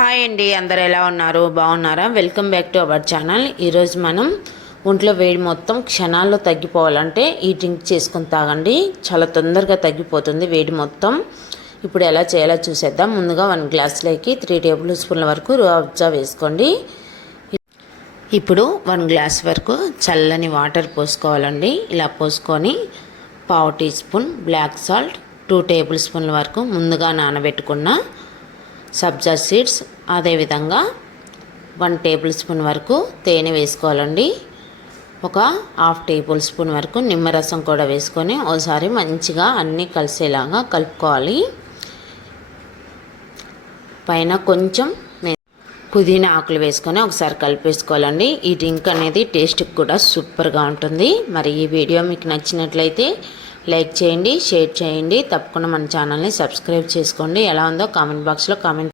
Hi అండి, అందరు ఎలా ఉన్నారు? బాగున్నారా? Welcome back to our channel. ఈరోజు మనం ఒంట్లో వేడి మొత్తం క్షణాల్లో తగ్గిపోవాలంటే ఈ డ్రింక్ చేసుకుని తాగండి. చాలా తొందరగా తగ్గిపోతుంది వేడి మొత్తం. ఇప్పుడు ఎలా చేయాలో చూసేద్దాం. ముందుగా 1 గ్లాసులోకి 3 టేబుల్ స్పూన్ల వరకు రూఅబ్జా వేసుకోండి. ఇప్పుడు 1 గ్లాస్ వరకు చల్లని వాటర్ పోసుకోవాలండి. ఇలా పోసుకొని పావు టీ స్పూన్ బ్లాక్ సాల్ట్, 2 టేబుల్ స్పూన్ల వరకు ముందుగా నానబెట్టుకున్న సబ్జా సీడ్స్, అదేవిధంగా 1 టేబుల్ స్పూన్ వరకు తేనె వేసుకోవాలండి. ఒక హాఫ్ టేబుల్ స్పూన్ వరకు నిమ్మరసం కూడా వేసుకొని ఒకసారి మంచిగా అన్నీ కలిసేలాగా కలుపుకోవాలి. పైన కొంచెం పుదీనా ఆకులు వేసుకొని ఒకసారి కలిపేసుకోవాలండి. ఈ డ్రింక్ అనేది టేస్ట్కి కూడా సూపర్గా ఉంటుంది. మరి ఈ వీడియో మీకు నచ్చినట్లయితే లైక్ చేయండి, షేర్ చేయండి. తప్పకుండా మన ఛానల్ని సబ్స్క్రైబ్ చేసుకోండి. ఎలా ఉందో కామెంట్ బాక్స్లో కామెంట్